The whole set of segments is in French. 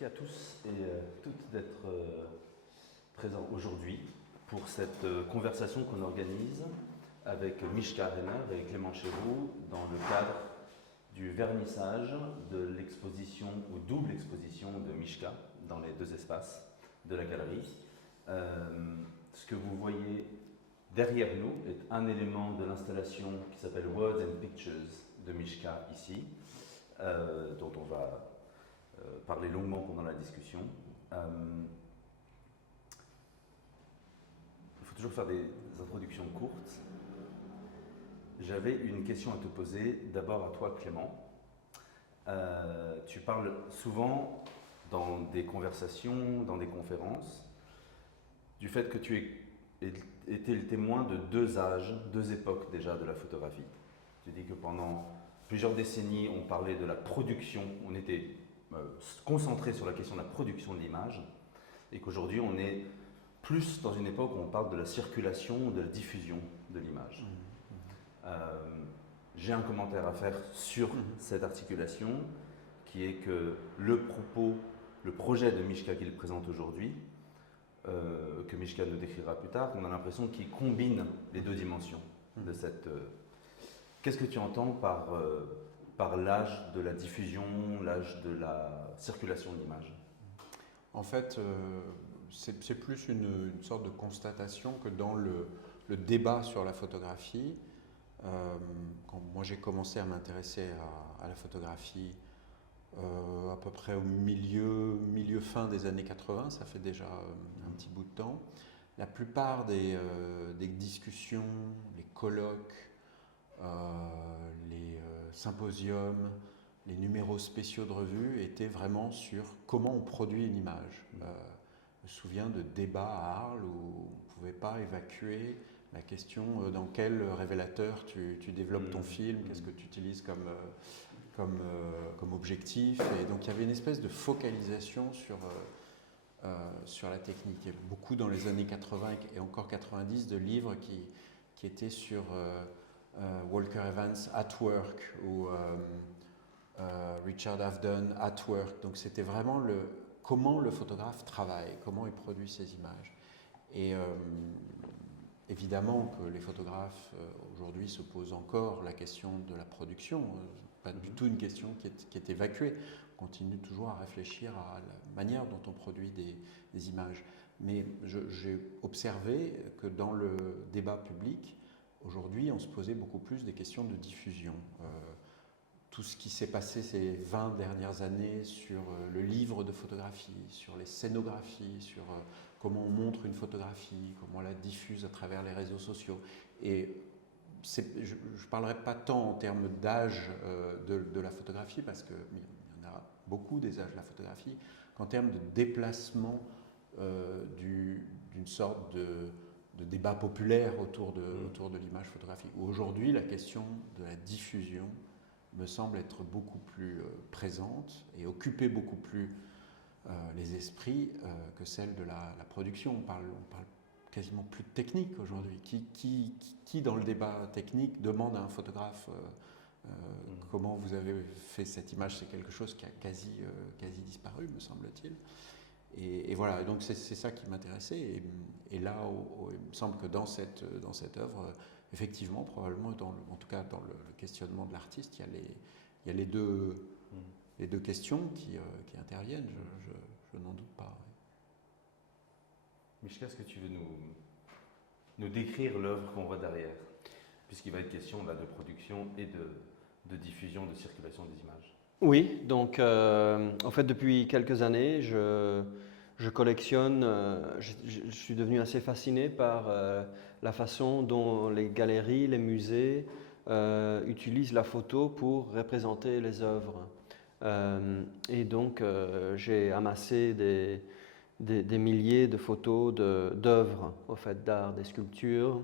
Merci à tous et toutes d'être présents aujourd'hui pour cette conversation qu'on organise avec Mishka Renner et Clément Chéroux dans le cadre du vernissage de l'exposition ou double exposition de Mishka dans les deux espaces de la galerie. Ce que vous voyez derrière nous est un élément de l'installation qui s'appelle Words and Pictures de Mishka ici, dont on va parler longuement pendant la discussion. Il faut toujours faire des introductions courtes. J'avais une question à te poser, d'abord à toi Clément. Tu parles souvent dans des conversations, dans des conférences, du fait que tu étais le témoin de deux âges, deux époques déjà de la photographie. Tu dis que pendant plusieurs décennies, on parlait de la production, on était concentré sur la question de la production de l'image, et qu'aujourd'hui on est plus dans une époque où on parle de la circulation, de la diffusion de l'image. J'ai un commentaire à faire sur cette articulation, qui est que le projet de Mishka qu'il présente aujourd'hui, que Mishka nous décrira plus tard, on a l'impression qu'il combine les deux dimensions de cette... Qu'est-ce que tu entends par l'âge de la diffusion, l'âge de la circulation de l'image? En fait, c'est plus une sorte de constatation que dans le débat sur la photographie, quand moi j'ai commencé à m'intéresser à la photographie à peu près au milieu fin des années 80, ça fait déjà un petit bout de temps, la plupart des discussions, les colloques, les symposiums, les numéros spéciaux de revue étaient vraiment sur comment on produit une image. Je me souviens de débats à Arles où on ne pouvait pas évacuer la question dans quel révélateur tu développes ton film, qu'est-ce que tu utilises comme objectif. Et donc il y avait une espèce de focalisation sur la technique. Il y a beaucoup dans les années 80 et encore 90 de livres qui étaient sur Walker Evans at Work ou Richard Avedon at Work. Donc c'était vraiment comment le photographe travaille, comment il produit ses images. Et évidemment que les photographes aujourd'hui se posent encore la question de la production, pas du tout une question qui est évacuée. On continue toujours à réfléchir à la manière dont on produit des images. Mais j'ai observé que dans le débat public, aujourd'hui, on se posait beaucoup plus des questions de diffusion. Tout ce qui s'est passé ces 20 dernières années sur le livre de photographie, sur les scénographies, sur comment on montre une photographie, comment on la diffuse à travers les réseaux sociaux. Et je ne parlerai pas tant en termes d'âge de la photographie, parce qu'il y en a beaucoup des âges de la photographie, qu'en termes de déplacement d'une sorte de débat populaire autour de l'image photographique. Aujourd'hui, la question de la diffusion me semble être beaucoup plus présente et occuper beaucoup plus les esprits que celle de la production. On parle quasiment plus de technique aujourd'hui. Qui dans le débat technique demande à un photographe comment vous avez fait cette image? C'est quelque chose qui a quasi disparu, me semble-t-il. Et voilà, donc c'est ça qui m'intéressait. Et là, il me semble que dans cette œuvre, effectivement, probablement, en tout cas dans le questionnement de l'artiste, il y a les deux questions qui interviennent, je n'en doute pas. Mishka, est-ce que tu veux nous décrire l'œuvre qu'on voit derrière, puisqu'il va être question là, de production et de diffusion, de circulation des images? Oui, donc en fait depuis quelques années, je collectionne, je suis devenu assez fasciné par la façon dont les galeries, les musées utilisent la photo pour représenter les œuvres. Et donc j'ai amassé des milliers de photos d'œuvres au fait, d'art, des sculptures,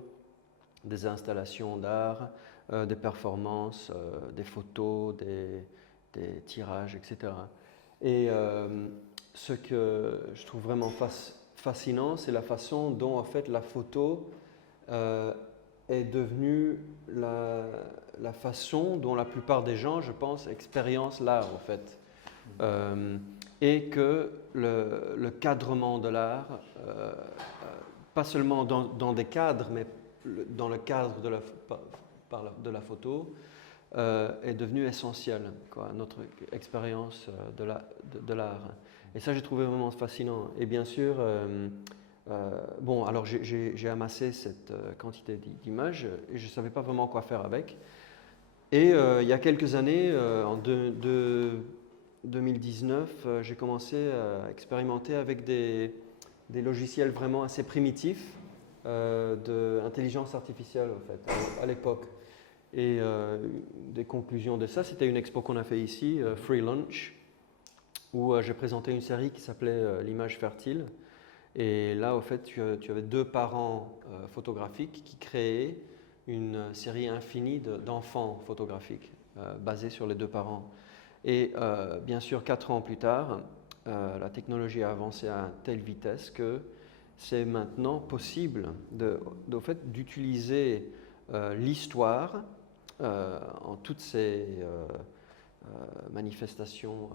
des installations d'art, des performances, des photos, des tirages, etc. Et ce que je trouve vraiment fascinant, c'est la façon dont en fait la photo est devenue la façon dont la plupart des gens, je pense, expériencent l'art en fait. et que le cadrement de l'art, pas seulement dans des cadres, mais dans le cadre de la photo, est devenu essentiel, quoi, à notre expérience de l'art. Et ça, j'ai trouvé vraiment fascinant. Et bien sûr, bon, alors j'ai amassé cette quantité d'images et je ne savais pas vraiment quoi faire avec. Et il y a quelques années, en 2019, j'ai commencé à expérimenter avec des logiciels vraiment assez primitifs d'intelligence artificielle, en fait, à l'époque. Et des conclusions de ça, c'était une expo qu'on a fait ici, Free Lunch, où j'ai présenté une série qui s'appelait L'image fertile. Et là, au fait, tu avais deux parents photographiques qui créaient une série infinie d'enfants photographiques basés sur les deux parents. Et bien sûr, 4 ans plus tard, la technologie a avancé à telle vitesse que c'est maintenant possible d'utiliser l'histoire en toutes ses manifestations,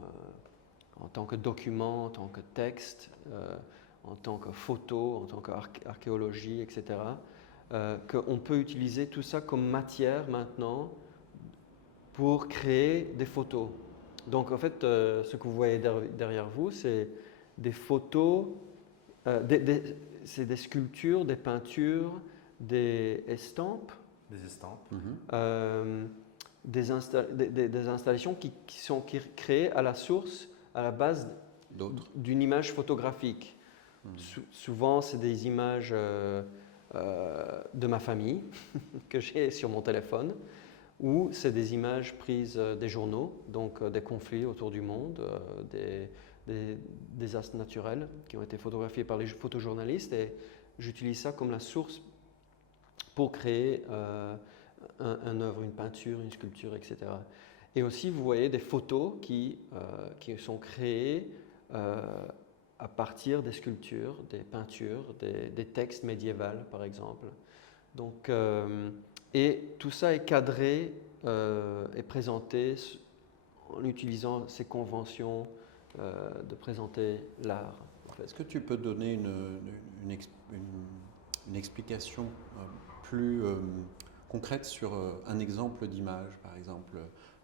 en tant que document, en tant que texte, en tant que photo, en tant qu'archéologie, etc. Qu'on peut utiliser tout ça comme matière maintenant pour créer des photos. Donc en fait, ce que vous voyez derrière vous, c'est des photos, c'est des sculptures, des peintures, des estampes, des installations qui sont créées à la source, à la base d'une image photographique. Souvent, c'est des images de ma famille que j'ai sur mon téléphone, ou c'est des images prises des journaux, donc des conflits autour du monde, des désastres naturels qui ont été photographiés par les photojournalistes, et j'utilise ça comme la source pour créer un œuvre, une peinture, une sculpture, etc. Et aussi, vous voyez des photos qui sont créées à partir des sculptures, des peintures, des textes médiévaux, par exemple. Donc, et tout ça est cadré et présenté en utilisant ces conventions de présenter l'art. En fait. Est-ce que tu peux donner une explication plus concrète sur un exemple d'image, par exemple?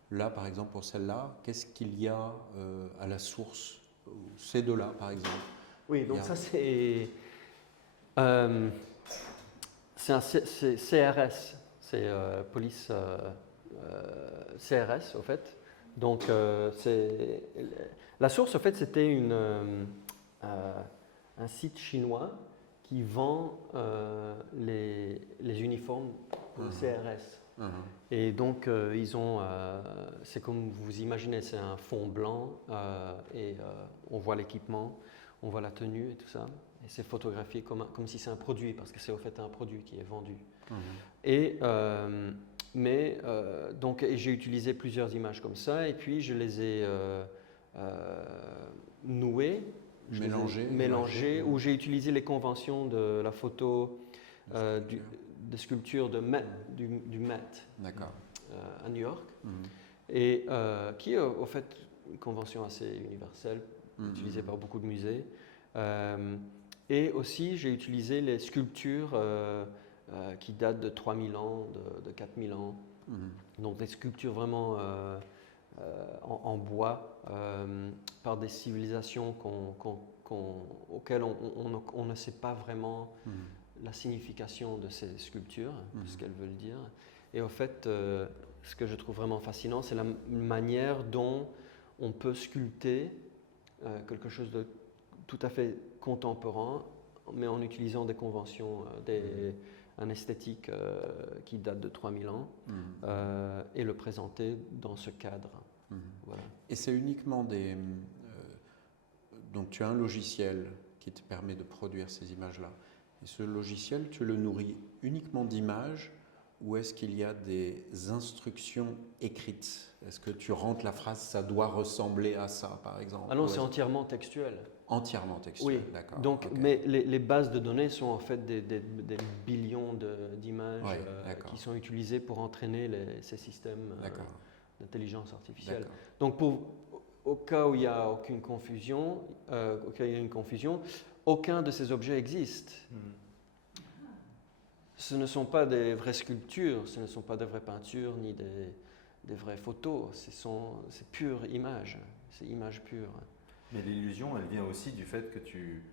Là, par exemple, pour celle-là, qu'est-ce qu'il y a à la source? Ces deux-là, par exemple. Oui, donc ça c'est un CRS, c'est police CRS au fait. Donc la source au fait c'était un site chinois qui vend les uniformes de CRS. Et donc, ils ont, c'est comme vous imaginez, c'est un fond blanc et on voit l'équipement, on voit la tenue et tout ça. Et c'est photographié comme si c'est un produit, parce que c'est au fait un produit qui est vendu. Et, donc, j'ai utilisé plusieurs images comme ça, et puis je les ai nouées, mélangées, où j'ai utilisé les conventions de la photo, de sculpture du Met à New York, et qui est au fait une convention assez universelle, utilisée par beaucoup de musées. Et aussi, j'ai utilisé les sculptures qui datent de 3000 ans, de 4000 ans. Donc des sculptures vraiment en bois par des civilisations auxquelles on ne sait pas vraiment la signification de ces sculptures, de ce qu'elles veulent dire. Et au fait, ce que je trouve vraiment fascinant, c'est la manière dont on peut sculpter quelque chose de tout à fait contemporain, mais en utilisant des conventions, un esthétique qui date de 3000 ans, et le présenter dans ce cadre. Voilà. Et c'est uniquement donc tu as un logiciel qui te permet de produire ces images-là. Et ce logiciel, tu le nourris uniquement d'images, ou est-ce qu'il y a des instructions écrites? Est-ce que tu rentres la phrase, ça doit ressembler à ça, par exemple? Ah non, c'est entièrement textuel. Entièrement textuel, oui. D'accord. Donc, okay. Mais les bases de données sont en fait des billions d'images qui sont utilisées pour entraîner ces systèmes d'intelligence artificielle. Donc, au cas où il y a aucune confusion, au cas où il y a une confusion, aucun de ces objets existe. Ce ne sont pas des vraies sculptures, ce ne sont pas des vraies peintures ni des vraies photos. C'est pure image, c'est image pure. Mais l'illusion, elle vient aussi du fait que tu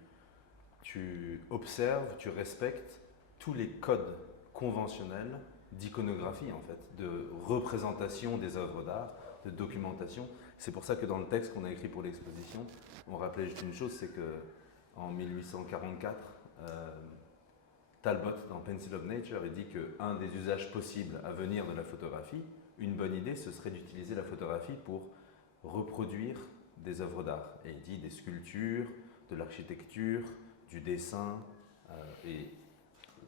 observes, tu respectes tous les codes conventionnels d'iconographie, en fait, de représentation des œuvres d'art, de documentation. C'est pour ça que dans le texte qu'on a écrit pour l'exposition, on rappelait juste une chose, c'est que en 1844, Talbot, dans Pencil of Nature, il dit qu'un des usages possibles à venir de la photographie, une bonne idée, ce serait d'utiliser la photographie pour reproduire des œuvres d'art. Et il dit des sculptures, de l'architecture, du dessin, et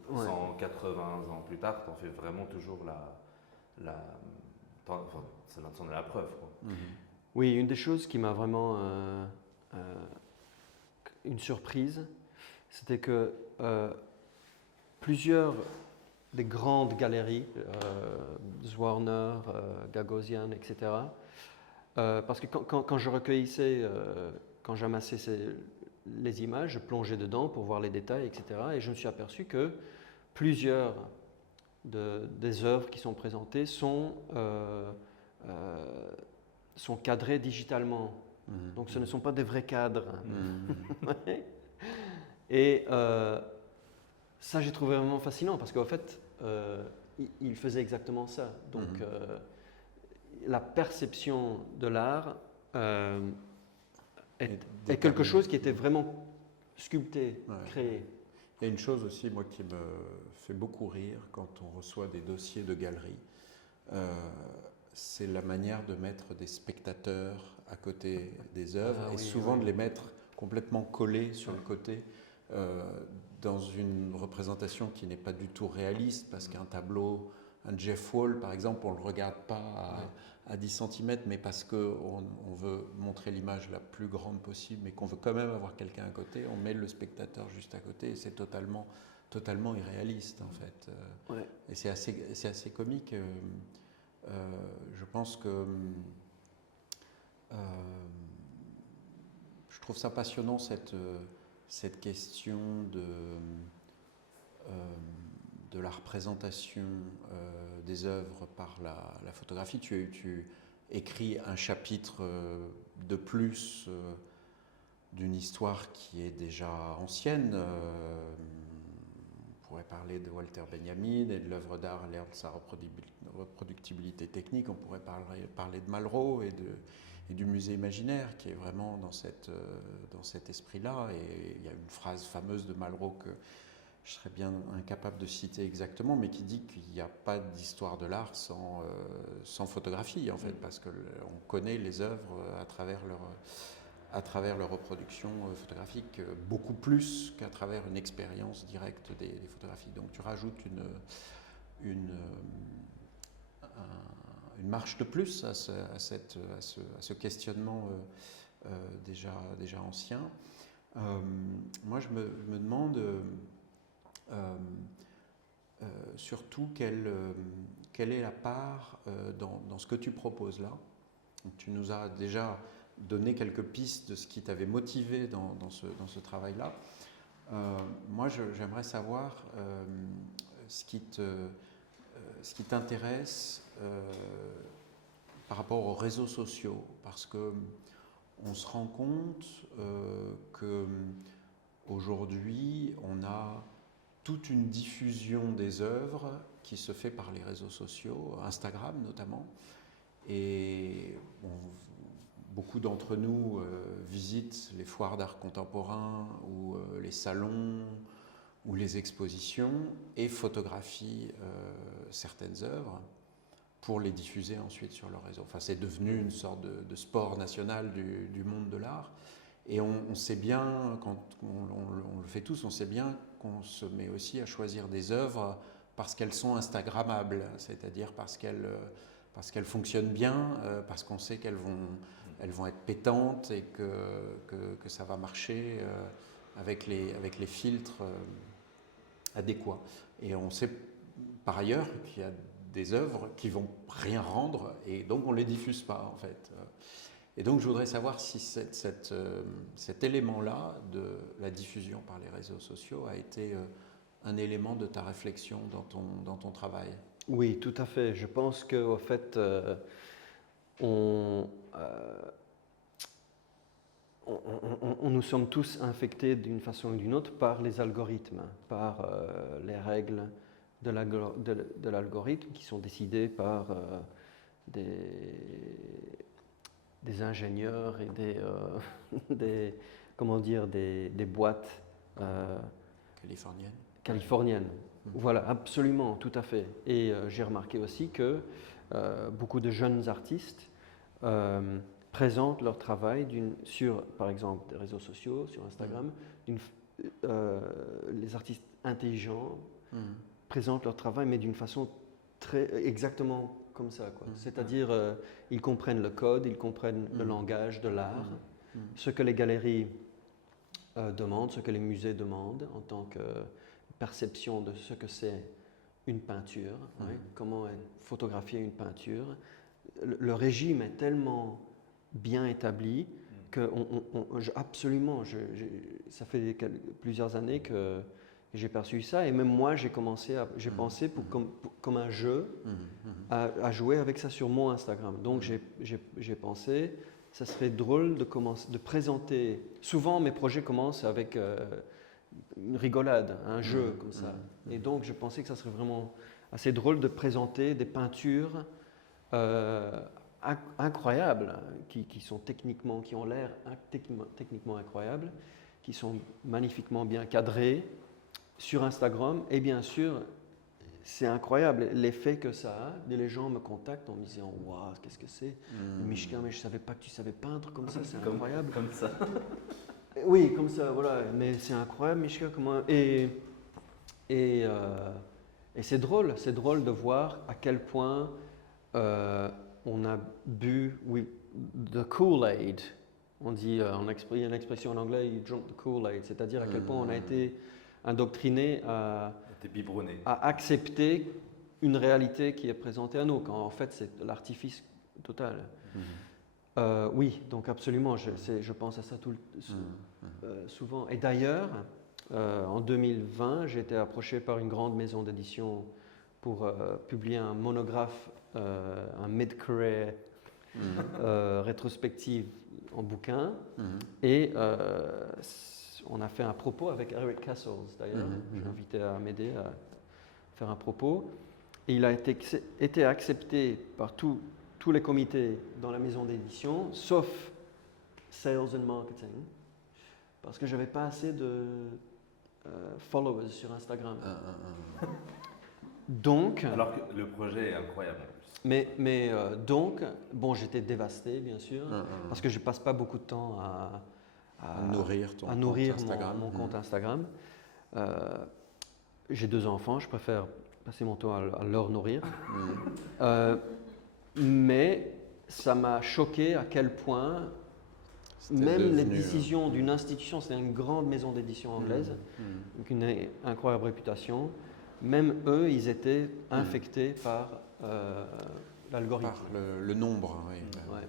180 ans plus tard, tu en fais vraiment toujours enfin, ça en est la preuve, quoi. Oui, une des choses qui m'a vraiment une surprise, c'était que plusieurs des grandes galeries, Zwirner, Gagosian, etc., parce que quand je recueillissais, quand j'amassais les images, je plongeais dedans pour voir les détails, etc., et je me suis aperçu que plusieurs des œuvres qui sont présentées sont cadrées digitalement. Donc ce ne sont pas des vrais cadres. Et ça, j'ai trouvé vraiment fascinant parce qu'en fait, il faisait exactement ça. Donc la perception de l'art est quelque chose qui était vraiment sculpté, créé. Il y a une chose aussi, moi, qui me fait beaucoup rire quand on reçoit des dossiers de galeries, c'est la manière de mettre des spectateurs à côté des œuvres et souvent de les mettre complètement collés sur le côté dans une représentation qui n'est pas du tout réaliste parce qu'un tableau, un Jeff Wall par exemple, on ne le regarde pas à 10 cm mais parce qu'on veut montrer l'image la plus grande possible mais qu'on veut quand même avoir quelqu'un à côté, on met le spectateur juste à côté et c'est totalement irréaliste en fait. Et c'est assez comique. Je pense que je trouve ça passionnant cette question de la représentation des œuvres par la photographie. Tu écris un chapitre de plus d'une histoire qui est déjà ancienne. On pourrait parler de Walter Benjamin et de l'œuvre d'art à l'ère de sa reproductibilité technique. On pourrait parler de Malraux et du musée imaginaire qui est vraiment dans cet esprit-là. Et il y a une phrase fameuse de Malraux que je serais bien incapable de citer exactement, mais qui dit qu'il n'y a pas d'histoire de l'art sans photographie, en fait, parce qu'on connaît les œuvres à travers leur reproduction photographique, beaucoup plus qu'à travers une expérience directe des photographies. Donc tu rajoutes une marche de plus à ce questionnement déjà ancien. Moi, je me demande surtout quelle est la part dans ce que tu proposes là. Donc, tu nous as déjà donné quelques pistes de ce qui t'avait motivé dans ce travail-là. Moi, j'aimerais savoir ce qui t'intéresse par rapport aux réseaux sociaux, parce que on se rend compte qu'aujourd'hui, on a toute une diffusion des œuvres qui se fait par les réseaux sociaux, Instagram notamment, et beaucoup d'entre nous visitent les foires d'art contemporain ou les salons ou les expositions et photographient certaines œuvres pour les diffuser ensuite sur le réseau. Enfin, c'est devenu une sorte de sport national du monde de l'art. Et on sait bien, quand on le fait tous, on sait bien qu'on se met aussi à choisir des œuvres parce qu'elles sont instagrammables, c'est-à-dire parce qu'elles fonctionnent bien, parce qu'on sait qu'elles vont être pétantes et que ça va marcher avec les filtres adéquats. Et on sait par ailleurs qu'il y a des œuvres qui vont rien rendre et donc on les diffuse pas en fait. Et donc, je voudrais savoir si cet élément-là de la diffusion par les réseaux sociaux a été un élément de ta réflexion dans ton travail. Oui, tout à fait. Je pense qu'au fait, on, nous sommes tous infectés d'une façon ou d'une autre par les algorithmes, par les règles de l'algorithme qui sont décidées par des ingénieurs et des boîtes californiennes. Voilà, absolument, tout à fait. Et j'ai remarqué aussi que beaucoup de jeunes artistes présentent leur travail sur, par exemple, des réseaux sociaux, sur Instagram. Les artistes intelligents présentent leur travail, mais d'une façon exactement comme ça, quoi. C'est-à-dire, ils comprennent le code, ils comprennent le langage de l'art, ce que les galeries demandent, ce que les musées demandent en tant que perception de ce que c'est une peinture, comment photographier une peinture. Le régime est tellement bien établi que absolument, ça fait plusieurs années que j'ai perçu ça, et même moi j'ai pensé comme un jeu à jouer avec ça sur mon Instagram. Donc j'ai pensé, ça serait drôle de présenter. Souvent mes projets commencent avec une rigolade, un jeu comme ça. Et donc je pensais que ça serait vraiment assez drôle de présenter des peintures incroyables, qui ont l'air techniquement incroyables, qui sont magnifiquement bien cadrées sur Instagram. Et bien sûr, c'est incroyable l'effet que ça a. Les gens me contactent en me disant « Waouh, qu'est-ce que c'est Mishka, mais je ne savais pas que tu savais peindre comme ça, c'est incroyable. » Comme ça. Oui, comme ça, voilà. Mais c'est incroyable, Mishka, comment... Et c'est drôle de voir à quel point on a bu the Kool-Aid. On dit, il y a une expression en anglais, you drunk the Kool-Aid, c'est-à-dire à quel point on a été indoctriné à accepter une réalité qui est présentée à nous, quand en fait c'est l'artifice total. Oui, donc absolument, je pense à ça souvent. Et d'ailleurs, en 2020, j'ai été approché par une grande maison d'édition pour publier un monographe, un mid-career rétrospective en bouquin. Et on a fait un propos avec Eric Castles, d'ailleurs. Je l'ai invité à m'aider à faire un propos. Et il a été accepté par tous les comités dans la maison d'édition, sauf Sales and Marketing, parce que je n'avais pas assez de followers sur Instagram. Donc, alors que le projet est incroyable. Mais donc, bon, j'étais dévasté, bien sûr, parce que je ne passe pas beaucoup de temps à nourrir mon compte Instagram. J'ai 2 enfants, je préfère passer mon temps à leur nourrir. Mais ça m'a choqué à quel point même les décisions d'une institution, c'est une grande maison d'édition anglaise, avec une incroyable réputation, même eux, ils étaient infectés par l'algorithme. Par le nombre, oui. Ouais.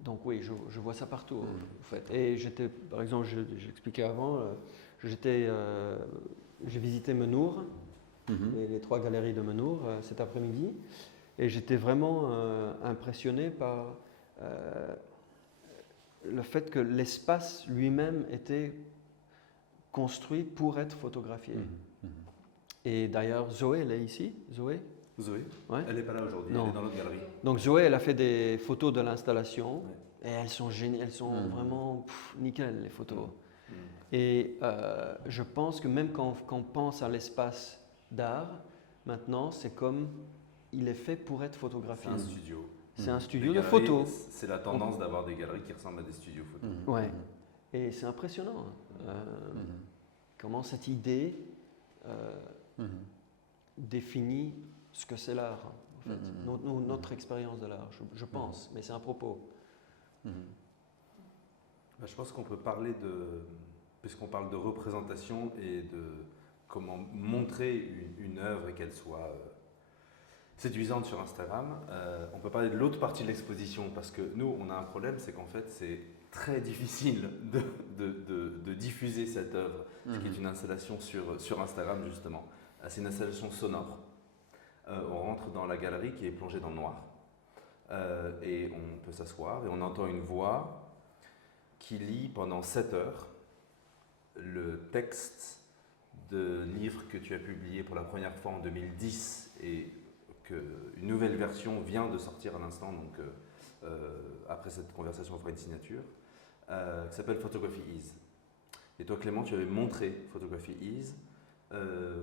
Donc oui, je vois ça partout, en fait. Et j'étais, par exemple, j'expliquais avant, j'ai visité Menour, les 3 galeries de Menour cet après-midi, et j'étais vraiment impressionné par le fait que l'espace lui-même était construit pour être photographié. Et d'ailleurs, Zoé, elle est ici, Zoé, ouais. Elle n'est pas là aujourd'hui, elle est dans l'autre galerie. Donc Zoé, elle a fait des photos de l'installation, et elles sont géniales, elles sont vraiment nickel, les photos. Et je pense que même quand on pense à l'espace d'art, maintenant, c'est comme il est fait pour être photographié. C'est un studio. C'est un studio de photo. C'est la tendance d'avoir des galeries qui ressemblent à des studios photo. Ouais. Et c'est impressionnant comment cette idée définit ce que c'est l'art, en fait. Notre expérience de l'art, je pense, mais c'est un propos. Je pense qu'on peut parler puisqu'on parle de représentation et de comment montrer une œuvre et qu'elle soit séduisante sur Instagram. On peut parler de l'autre partie de l'exposition parce que nous, on a un problème, c'est qu'en fait, c'est très difficile de diffuser cette œuvre, qui est une installation sur Instagram justement. C'est une installation sonore. On rentre dans la galerie qui est plongée dans le noir et on peut s'asseoir et on entend une voix qui lit pendant 7 heures le texte de livre que tu as publié pour la première fois en 2010 et qu'une nouvelle version vient de sortir à l'instant, donc après cette conversation on fera une signature, qui s'appelle Photography Is. Et toi Clément, tu avais montré Photography Is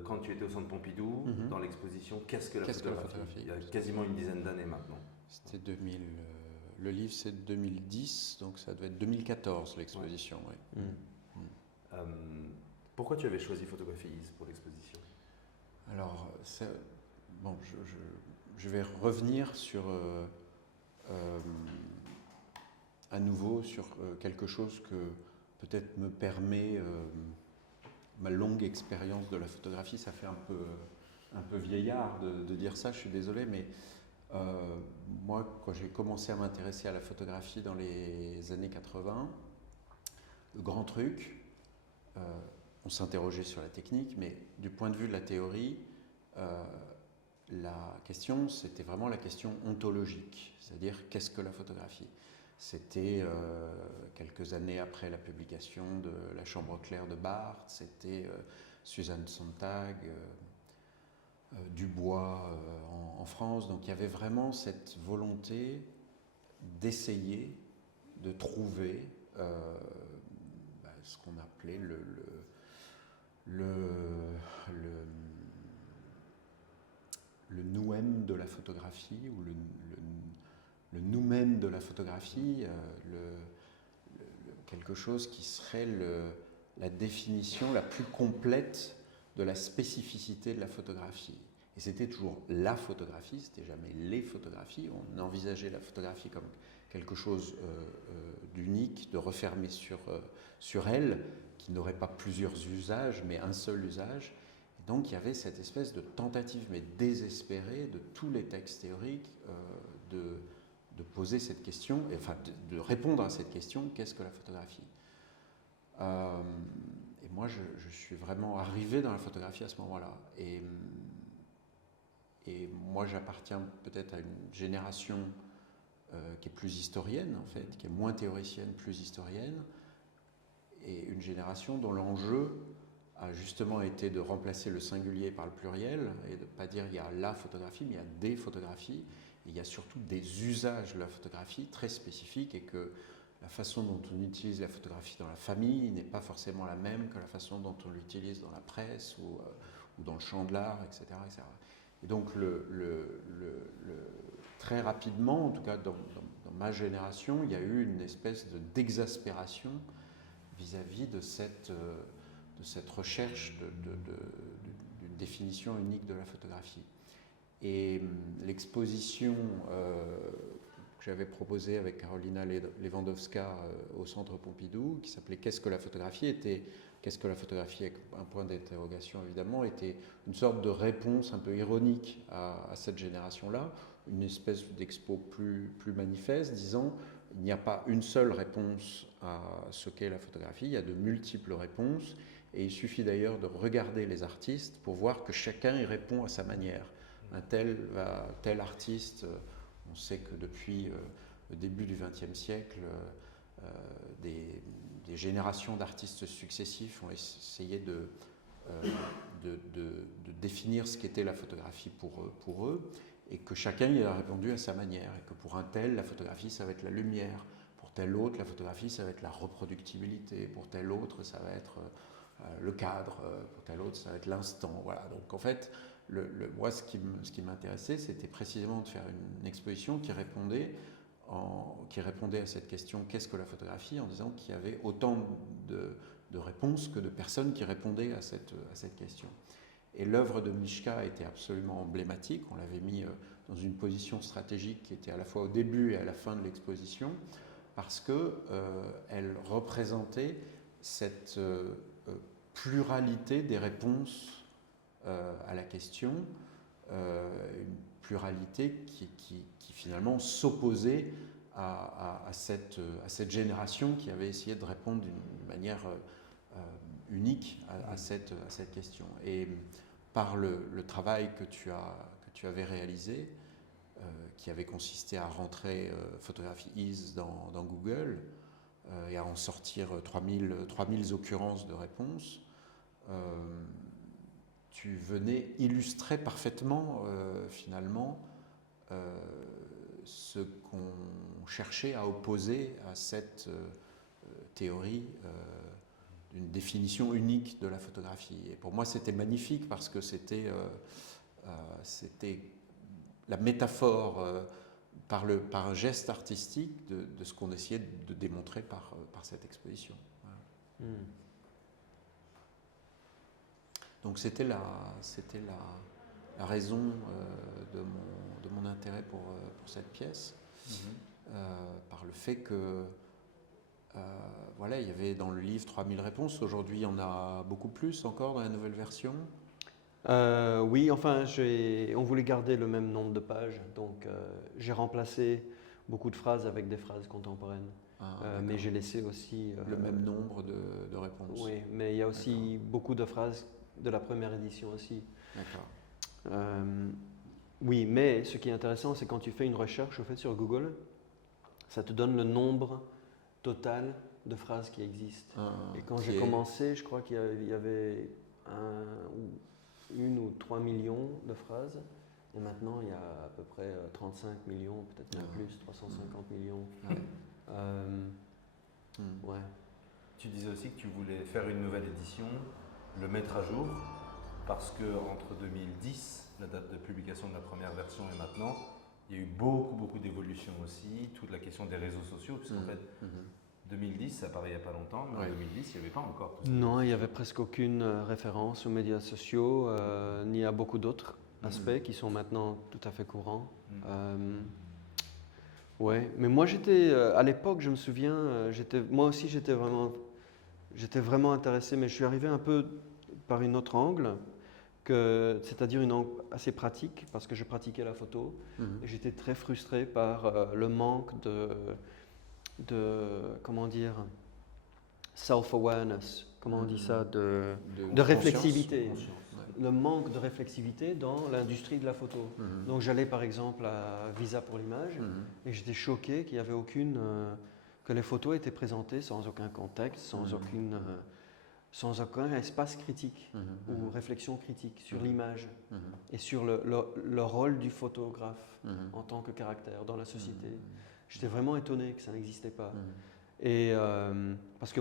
quand tu étais au Centre Pompidou, dans l'exposition Qu'est-ce que la photographie ? Il y a quasiment une dizaine d'années maintenant. C'était 2000, le livre c'est 2010, donc ça doit être 2014 l'exposition. Ouais. Pourquoi tu avais choisi Photography Is pour l'exposition ? Alors, bon, je vais revenir sur, à nouveau sur quelque chose que peut-être me permet ma longue expérience de la photographie. Ça fait un peu vieillard de dire ça, je suis désolé, mais moi, quand j'ai commencé à m'intéresser à la photographie dans les années 80, le grand truc, on s'interrogeait sur la technique, mais du point de vue de la théorie, la question, c'était vraiment la question ontologique, c'est-à-dire qu'est-ce que la photographie ? C'était quelques années après la publication de La Chambre claire de Barthes, c'était Susan Sontag, Dubois en France, donc il y avait vraiment cette volonté d'essayer de trouver ce qu'on appelait le nous-mêmes de la photographie, ou le nous-mêmes de la photographie, quelque chose qui serait la définition la plus complète de la spécificité de la photographie. Et c'était toujours la photographie, c'était jamais les photographies. On envisageait la photographie comme quelque chose d'unique, de refermé sur elle, qui n'aurait pas plusieurs usages, mais un seul usage. Et donc il y avait cette espèce de tentative, mais désespérée, de tous les textes théoriques, de poser cette question, enfin de répondre à cette question, qu'est-ce que la photographie ? Et moi, je suis vraiment arrivé dans la photographie à ce moment-là. Et moi, j'appartiens peut-être à une génération qui est plus historienne, en fait, qui est moins théoricienne, plus historienne, et une génération dont l'enjeu a justement été de remplacer le singulier par le pluriel, et de ne pas dire il y a la photographie, mais il y a des photographies, et il y a surtout des usages de la photographie très spécifiques, et que la façon dont on utilise la photographie dans la famille n'est pas forcément la même que la façon dont on l'utilise dans la presse ou dans le champ de l'art, etc. etc. Et donc, très rapidement, en tout cas dans ma génération, il y a eu une espèce d'exaspération vis-à-vis de cette recherche d'une définition unique de la photographie. Et l'exposition que j'avais proposée avec Karolina Lewandowska au Centre Pompidou, qui s'appelait « Qu'est-ce que la photographie ?» était « Qu'est-ce que la photographie ?» avec un point d'interrogation évidemment, était une sorte de réponse un peu ironique à cette génération-là, une espèce d'expo plus manifeste, disant il n'y a pas une seule réponse à ce qu'est la photographie, il y a de multiples réponses, et il suffit d'ailleurs de regarder les artistes pour voir que chacun y répond à sa manière. Un tel artiste, on sait que depuis le début du XXe siècle, des générations d'artistes successifs ont essayé de définir ce qu'était la photographie pour eux, et que chacun y a répondu à sa manière, et que pour un tel, la photographie, ça va être la lumière, pour tel autre, la photographie, ça va être la reproductibilité, pour tel autre, ça va être le cadre, pour tel autre, ça va être l'instant. Voilà. Donc en fait, moi, ce qui m'intéressait, c'était précisément de faire une exposition qui répondait à cette question « Qu'est-ce que la photographie ?» en disant qu'il y avait autant de réponses que de personnes qui répondaient à cette question. Et l'œuvre de Mischka était absolument emblématique. On l'avait mis dans une position stratégique qui était à la fois au début et à la fin de l'exposition, parce qu'elle représentait cette pluralité des réponses à la question, une pluralité qui finalement s'opposait à cette génération qui avait essayé de répondre d'une manière unique à cette question. Et par le travail que tu avais réalisé, qui avait consisté à rentrer Photography Is dans Google et à en sortir 3000 occurrences de réponses, tu venais illustrer parfaitement finalement ce qu'on cherchait à opposer à cette théorie d'une définition unique de la photographie. Et pour moi, c'était magnifique parce que c'était la métaphore par un geste artistique de ce qu'on essayait de démontrer par cette exposition. Voilà. Donc c'était la raison de mon intérêt pour cette pièce, par le fait que voilà, il y avait dans le livre 3000 réponses. Aujourd'hui, il y en a beaucoup plus encore dans la nouvelle version. Oui, enfin, on voulait garder le même nombre de pages, donc j'ai remplacé beaucoup de phrases avec des phrases contemporaines. Mais j'ai laissé aussi... le même nombre de réponses. Oui, mais il y a aussi beaucoup de phrases de la première édition aussi. D'accord. Oui, mais ce qui est intéressant, c'est quand tu fais une recherche au fait, sur Google, ça te donne le nombre total de phrases qui existent. Et quand j'ai commencé, je crois qu'il y avait 1 ou 3 millions de phrases. Et maintenant, il y a à peu près 35 millions, peut-être même plus, 350 millions. Ouais. Tu disais aussi que tu voulais faire une nouvelle édition, le mettre à jour, parce que entre 2010, la date de publication de la première version, et maintenant, il y a eu beaucoup d'évolutions aussi, toute la question des réseaux sociaux, puisqu'en fait, 2010, ça paraît il n'y a pas longtemps, mais en 2010, il n'y avait pas encore tout ça. Non, il n'y avait presque aucune référence aux médias sociaux, ni à beaucoup d'autres aspects qui sont maintenant tout à fait courants. Ouais, mais moi j'étais, à l'époque, je me souviens, moi aussi j'étais vraiment intéressé, mais je suis arrivé un peu par une autre angle, c'est-à-dire une angle assez pratique, parce que je pratiquais la photo, et j'étais très frustré par le manque de comment dire, self-awareness, comment on dit ça, de réflexivité. Le manque de réflexivité dans l'industrie de la photo. Donc j'allais par exemple à Visa pour l'image et j'étais choqué qu'il n'y avait que les photos étaient présentées sans aucun contexte, sans aucun espace critique ou réflexion critique sur l'image et sur le rôle du photographe en tant que caractère dans la société. J'étais vraiment étonné que ça n'existait pas. Et parce que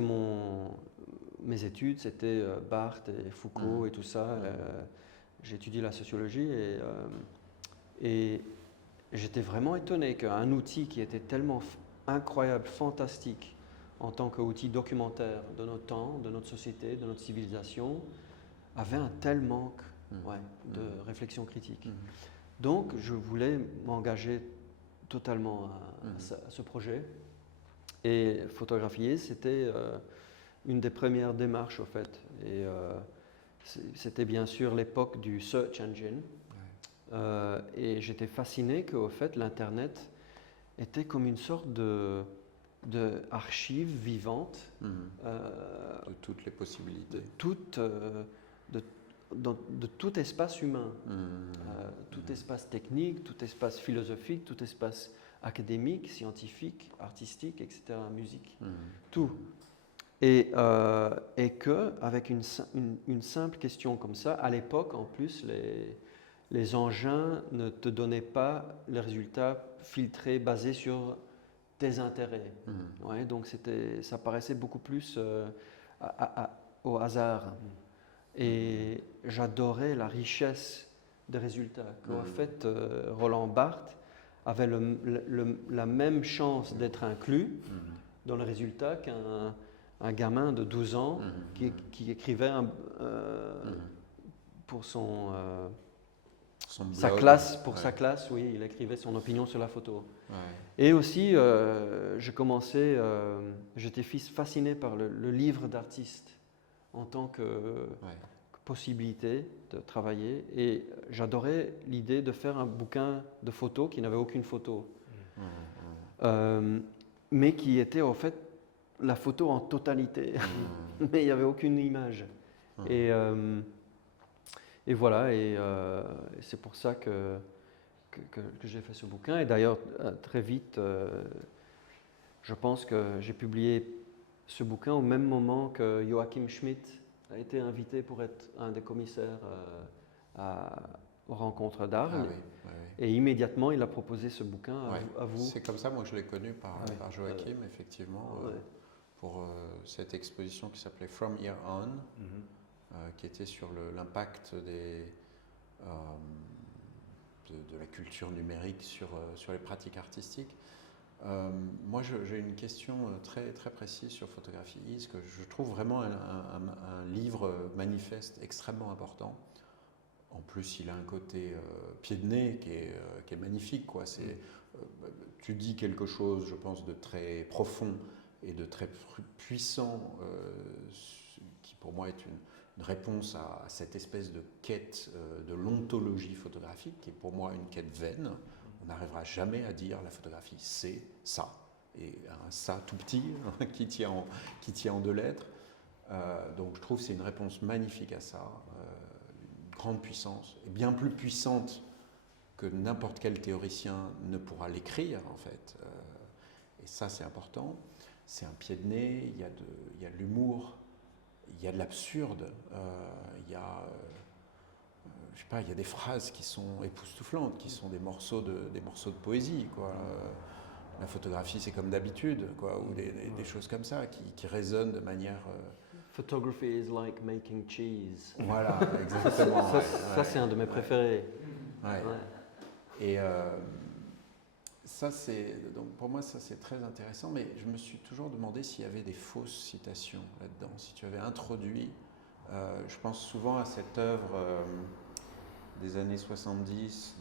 mes études, c'était Barthes et Foucault et tout ça. J'ai étudié la sociologie et j'étais vraiment étonné qu'un outil qui était tellement incroyable, fantastique, en tant qu'outil documentaire de notre temps, de notre société, de notre civilisation, avait un tel manque de réflexion critique. Donc, je voulais m'engager totalement à ce projet. Et photographier, c'était une des premières démarches, au fait. Et c'était bien sûr l'époque du search engine. Et j'étais fasciné qu'au fait, l'Internet était comme une sorte de archive vivante de toutes les possibilités. De tout espace humain, tout espace technique, tout espace philosophique, tout espace académique, scientifique, artistique, etc., musique, tout. Et qu'avec une simple question comme ça, à l'époque en plus, les engins ne te donnaient pas les résultats filtrés basés sur tes intérêts. Ouais, donc ça paraissait beaucoup plus au hasard. Et j'adorais la richesse des résultats. En fait, Roland Barthes avait la même chance d'être inclus dans le résultat qu'un gamin de 12 ans qui écrivait pour sa classe, sa classe, oui, il écrivait son opinion sur la photo. Et aussi, j'étais fasciné par le livre d'artiste en tant que possibilité de travailler et j'adorais l'idée de faire un bouquin de photos qui n'avait aucune photo, mais qui était en fait la photo en totalité, mais il n'y avait aucune image. Et voilà, et c'est pour ça que j'ai fait ce bouquin. Et d'ailleurs, très vite, je pense que j'ai publié ce bouquin au même moment que Joachim Schmidt a été invité pour être un des commissaires aux rencontres d'Arles. Et immédiatement, il a proposé ce bouquin à vous. C'est comme ça, moi je l'ai connu par Joachim, effectivement, pour cette exposition qui s'appelait From Here On, qui était sur l'impact de la culture numérique sur les pratiques artistiques. Moi, j'ai une question très, très précise sur Photography Is, que je trouve vraiment un livre manifeste extrêmement important. En plus, il a un côté pied de nez qui est magnifique, quoi. Tu dis quelque chose, je pense, de très profond et de très puissant, qui pour moi est une réponse à cette espèce de quête de l'ontologie photographique, qui est pour moi une quête vaine. On n'arrivera jamais à dire la photographie c'est ça, et un ça tout petit qui tient en 2 lettres. Donc je trouve que c'est une réponse magnifique à ça, une grande puissance, et bien plus puissante que n'importe quel théoricien ne pourra l'écrire en fait. Et ça c'est important. C'est un pied de nez, il y a de l'humour, il y a de l'absurde, il y a je sais pas, il y a des phrases qui sont époustouflantes, qui sont des morceaux de poésie, quoi. La photographie, c'est comme d'habitude, quoi, ou des choses comme ça qui résonnent de manière. Photography is like making cheese. Voilà, exactement. Ça, c'est un de mes préférés. Ouais. Et ça, donc pour moi, ça c'est très intéressant. Mais je me suis toujours demandé s'il y avait des fausses citations là-dedans, si tu avais introduit. Je pense souvent à cette œuvre. Des années 70,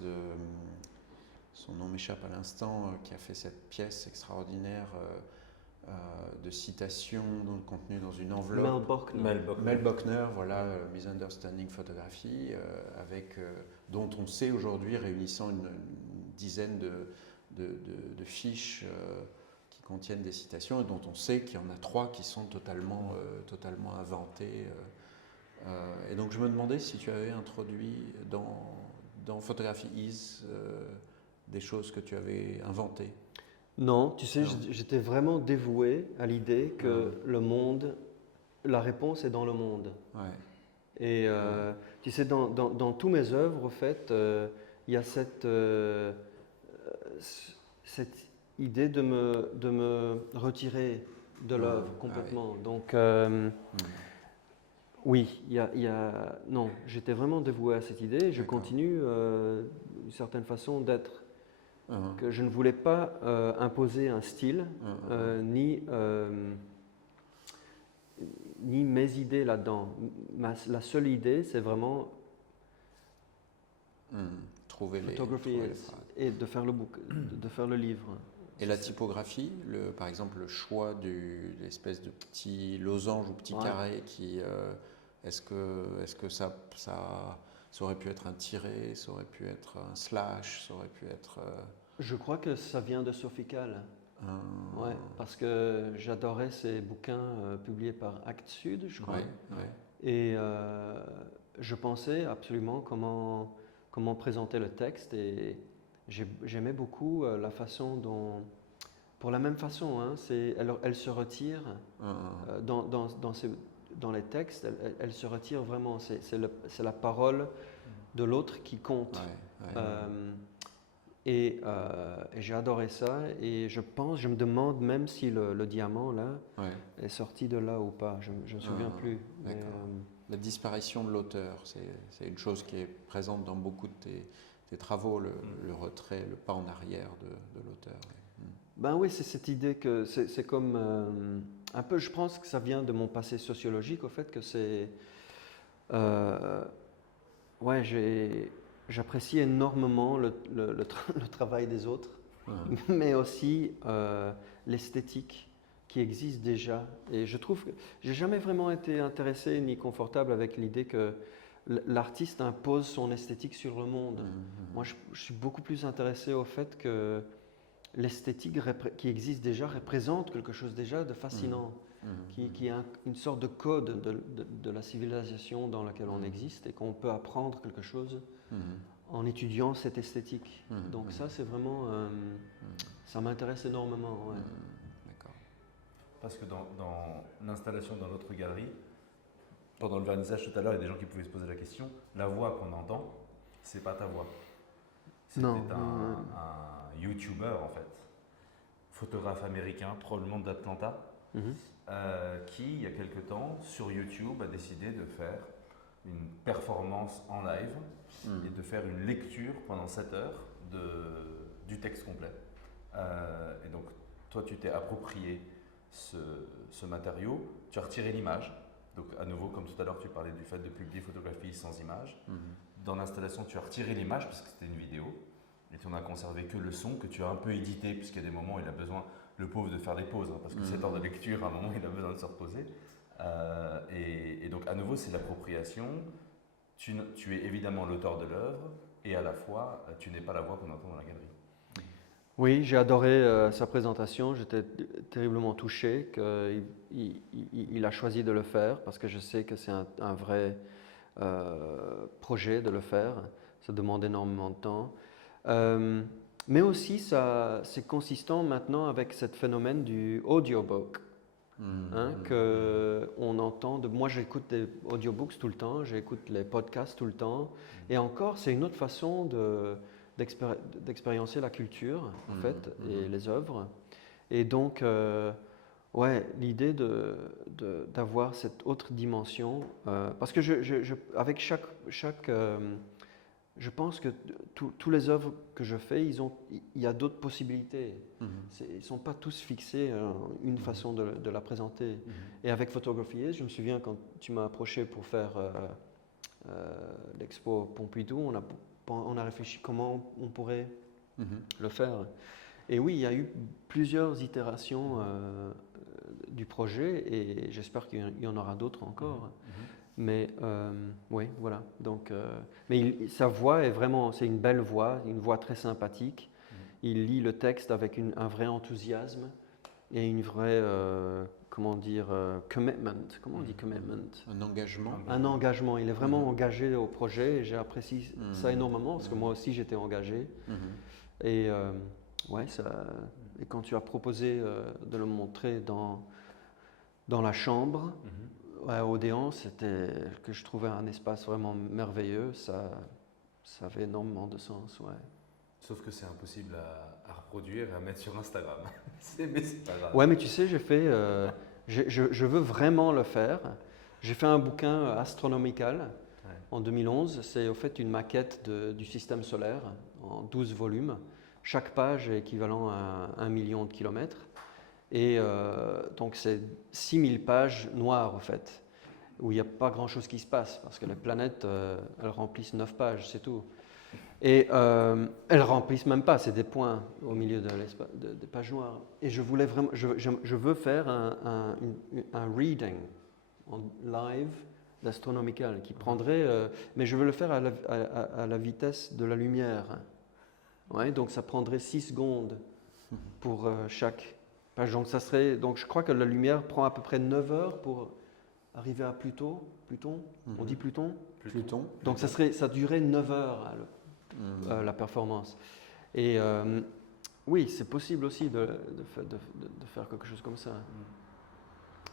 son nom m'échappe à l'instant, qui a fait cette pièce extraordinaire de citations contenues dans une enveloppe. Mel Bochner, voilà, Misunderstanding Photography, dont on sait aujourd'hui, réunissant une dizaine de fiches qui contiennent des citations, et dont on sait qu'il y en a 3 qui sont totalement inventées. Et donc je me demandais si tu avais introduit dans Photography Is des choses que tu avais inventées. Non, tu sais, j'étais vraiment dévoué à l'idée que le monde, la réponse est dans le monde. Ouais. Et tu sais, dans tous mes œuvres, au fait, il y a cette idée de me retirer de l'œuvre complètement. Ouais. Donc, oui, non, j'étais vraiment dévoué à cette idée. Je continue, d'une certaine façon, d'être. Que je ne voulais pas imposer un style, ni mes idées là-dedans. La seule idée, c'est vraiment trouver les phrases. Et de faire le de faire le livre. Et la typographie, par exemple le choix de l'espèce de petit losange ou petit carré qui, est-ce que ça aurait pu être un tiret, ça aurait pu être un slash, ça aurait pu être. Je crois que ça vient de Sophie Calle. Ouais, parce que j'adorais ces bouquins publiés par Actes Sud, je crois. Et je pensais absolument comment présenter le texte, et j'aimais beaucoup la façon dont, pour la même façon, hein, elle se retire dans les textes, elle se retire vraiment, c'est la parole de l'autre qui compte. Et j'ai adoré ça, et je me demande même si le diamant là est sorti de là ou pas, je ne me souviens plus. Mais, la disparition de l'auteur, c'est une chose qui est présente dans beaucoup de tes travaux, le retrait, le pas en arrière de l'auteur. Ben oui, c'est cette idée que c'est comme un peu, je pense que ça vient de mon passé sociologique, au fait que c'est j'apprécie énormément le travail des autres, mais aussi l'esthétique qui existe déjà. Et je trouve que j'ai jamais vraiment été intéressé ni confortable avec l'idée que l'artiste impose son esthétique sur le monde. Moi, je suis beaucoup plus intéressé au fait que l'esthétique qui existe déjà représente quelque chose déjà de fascinant, qui est une sorte de code de la civilisation dans laquelle on existe et qu'on peut apprendre quelque chose en étudiant cette esthétique. Donc ça, c'est vraiment... ça m'intéresse énormément. Ouais. D'accord. Parce que dans l'installation dans notre galerie, pendant le vernissage tout à l'heure, il y a des gens qui pouvaient se poser la question, la voix qu'on entend, c'est pas ta voix. C'était Non. un YouTuber en fait, photographe américain, probablement d'Atlanta, qui il y a quelque temps sur YouTube a décidé de faire une performance en live et de faire une lecture pendant 7 heures du texte complet. Et donc toi tu t'es approprié ce matériau, tu as retiré l'image. Donc à nouveau, comme tout à l'heure tu parlais du fait de publier photographie sans image. Dans l'installation tu as retiré l'image parce que c'était une vidéo. Et tu n'as conservé que le son que tu as un peu édité, puisqu'il y a des moments où il a besoin, le pauvre, de faire des pauses, parce que 7 heures de lecture, à un moment, il a besoin de se reposer. Et donc, à nouveau, c'est l'appropriation. Tu es évidemment l'auteur de l'œuvre, et à la fois, tu n'es pas la voix qu'on entend dans la galerie. Oui, j'ai adoré sa présentation. J'étais terriblement touché qu'il a choisi de le faire, parce que je sais que c'est un vrai projet de le faire. Ça demande énormément de temps. Mais aussi, c'est consistant maintenant avec ce phénomène du audiobook, que on entend. Moi, j'écoute des audiobooks tout le temps, j'écoute les podcasts tout le temps, et encore, c'est une autre façon d'expériencer la culture, en fait, et les œuvres. Et donc, ouais, l'idée d'avoir cette autre dimension, parce que avec chaque je pense que tous les œuvres que je fais, il y a d'autres possibilités. Ils ne sont pas tous fixés une façon de la présenter. Et avec Photography, je me souviens quand tu m'as approché pour faire l'expo Pompidou, on a réfléchi comment on pourrait le faire. Et oui, il y a eu plusieurs itérations du projet et j'espère qu'il y en aura d'autres encore. Mais oui, voilà. Donc, mais sa voix est vraiment, c'est une belle voix, une voix très sympathique. Il lit le texte avec un vrai enthousiasme et une vraie, comment dire, commitment. Comment on dit commitment? Un engagement. Un engagement. Il est vraiment engagé au projet et j'ai apprécié ça énormément parce que moi aussi j'étais engagé. Et ouais, et quand tu as proposé de le montrer dans la chambre, à Odéon, c'était que je trouvais un espace vraiment merveilleux. Ça avait énormément de sens, ouais. Sauf que c'est impossible à reproduire et à mettre sur Instagram. Mais c'est pas grave. Ouais, mais tu sais, je veux vraiment le faire. J'ai fait un bouquin astronomical en 2011. C'est au fait une maquette du système solaire en 12 volumes. Chaque page est équivalent à 1 million de kilomètres. Et donc c'est 6000 pages noires en fait, où il n'y a pas grand chose qui se passe, parce que les planètes, elles remplissent 9 pages, c'est tout. Et elles remplissent même pas, c'est des points au milieu des pages noires. Et je voulais vraiment, je veux faire un reading en live d'Astronomical qui prendrait, mais je veux le faire à la vitesse de la lumière. Ouais, donc ça prendrait 6 secondes pour chaque page. Donc je crois que la lumière prend à peu près 9 heures pour arriver à Pluton. On dit Pluton. Donc ça durait 9 heures la performance. Et oui, c'est possible aussi de faire quelque chose comme ça.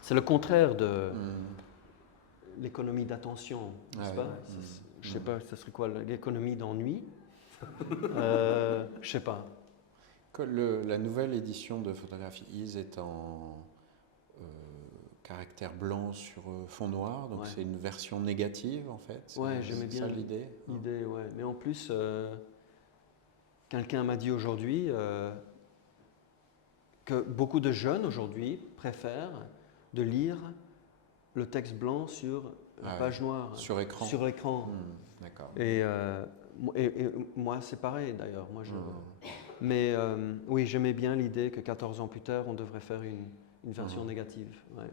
C'est le contraire de l'économie d'attention, n'est-ce pas? Je ne sais pas, ça serait quoi l'économie d'ennui? Je sais pas. La nouvelle édition de Photography Is est en caractère blanc sur fond noir, donc c'est une version négative en fait. Ouais, j'aimais bien l'idée. Ouais. Mais en plus, quelqu'un m'a dit aujourd'hui que beaucoup de jeunes aujourd'hui préfèrent de lire le texte blanc sur page noire. Sur écran. Sur écran. D'accord. Et moi, c'est pareil d'ailleurs. Mais oui, j'aimais bien l'idée que 14 ans plus tard, on devrait faire une version négative. Ouais.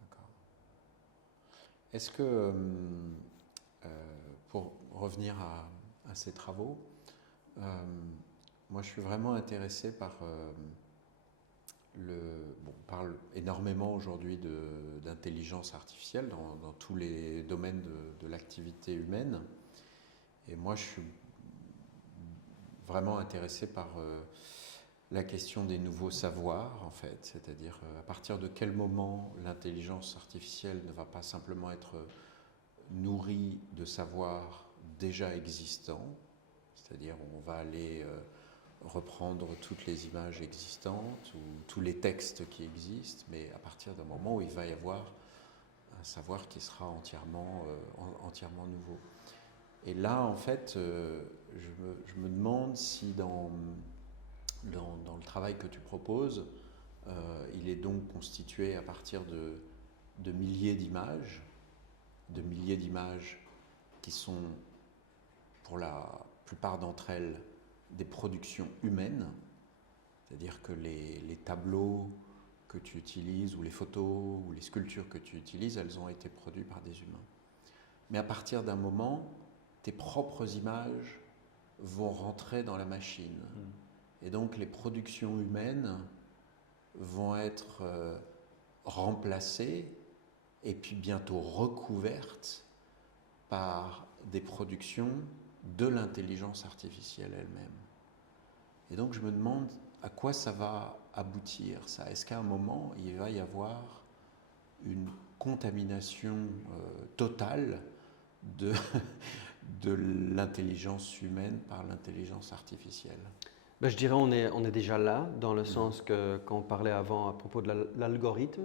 D'accord. Est-ce que pour revenir à ces travaux, moi je suis vraiment intéressé par on parle énormément aujourd'hui d'intelligence artificielle dans tous les domaines de l'activité humaine. Et moi, je suis vraiment intéressé par la question des nouveaux savoirs, en fait. C'est-à-dire à partir de quel moment l'intelligence artificielle ne va pas simplement être nourrie de savoirs déjà existants, c'est-à-dire on va aller reprendre toutes les images existantes ou tous les textes qui existent, mais à partir d'un moment où il va y avoir un savoir qui sera entièrement nouveau. Et là, en fait, je me demande si dans le travail que tu proposes, il est donc constitué à partir de milliers d'images qui sont, pour la plupart d'entre elles, des productions humaines, c'est-à-dire que les tableaux que tu utilises, ou les photos, ou les sculptures que tu utilises, elles ont été produites par des humains. Mais à partir d'un moment, tes propres images vont rentrer dans la machine. Et donc les productions humaines vont être remplacées et puis bientôt recouvertes par des productions de l'intelligence artificielle elle-même. Et donc je me demande à quoi ça va aboutir, ça. Est-ce qu'à un moment, il va y avoir une contamination totale de l'intelligence humaine par l'intelligence artificielle? Ben, je dirais on est déjà là, dans le sens que quand on parlait avant à propos de l'algorithme,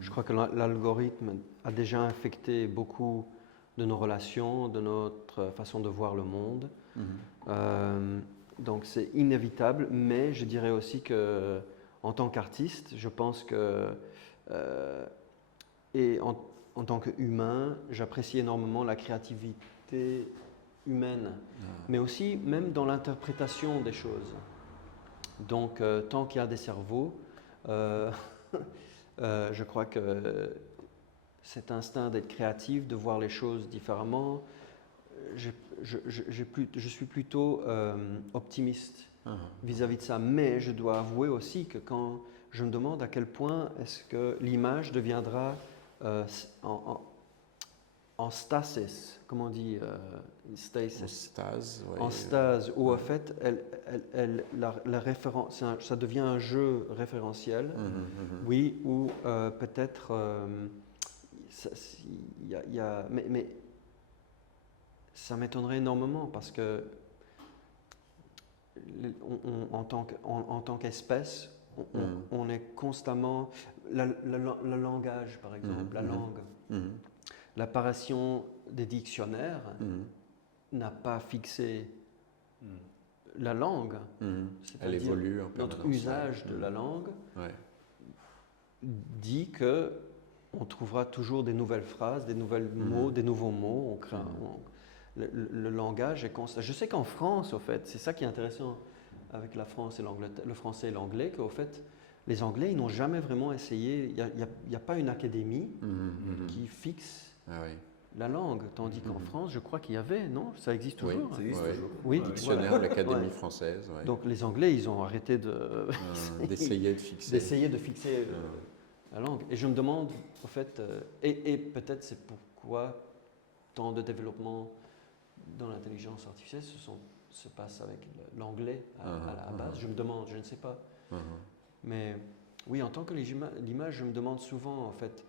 je crois que l'algorithme a déjà infecté beaucoup de nos relations, de notre façon de voir le monde. Donc c'est inévitable, mais je dirais aussi que en tant qu'artiste, je pense que et en tant qu'humain, j'apprécie énormément la créativité humaine, mais aussi même dans l'interprétation des choses. Donc tant qu'il y a des cerveaux, je crois que cet instinct d'être créatif, de voir les choses différemment, je suis plutôt optimiste vis-à-vis de ça. Mais je dois avouer aussi que quand je me demande à quel point est-ce que l'image deviendra en stasis, comment on dit stasis? En stase, ouais. En stase, où en fait, la référence, ça devient un jeu référentiel, oui, ou peut-être, mais ça m'étonnerait énormément parce que en tant qu'espèce, on est constamment, le langage par exemple, la langue, l'apparition des dictionnaires n'a pas fixé la langue, elle évolue en notre usage de la langue dit que on trouvera toujours des nouvelles phrases, des nouvelles mots, des nouveaux mots. Le langage est constant. Je sais qu'en France, au fait, c'est ça qui est intéressant avec la France et l'Angleterre, le français et l'anglais, qu'au fait, les Anglais, ils n'ont jamais vraiment essayé. Il n'y a pas une académie qui fixe la langue, tandis qu'en France, je crois qu'il y avait, non? Ça existe toujours. Oui, ça existe toujours. Oui, dictionnaire de l'Académie française. Donc les Anglais, ils ont arrêté d'essayer de fixer. La langue. Et je me demande, en fait, et peut-être c'est pourquoi tant de développement dans l'intelligence artificielle se passe avec l'anglais à la base. Je me demande, je ne sais pas. Mais oui, en tant que l'image, je me demande souvent, en fait.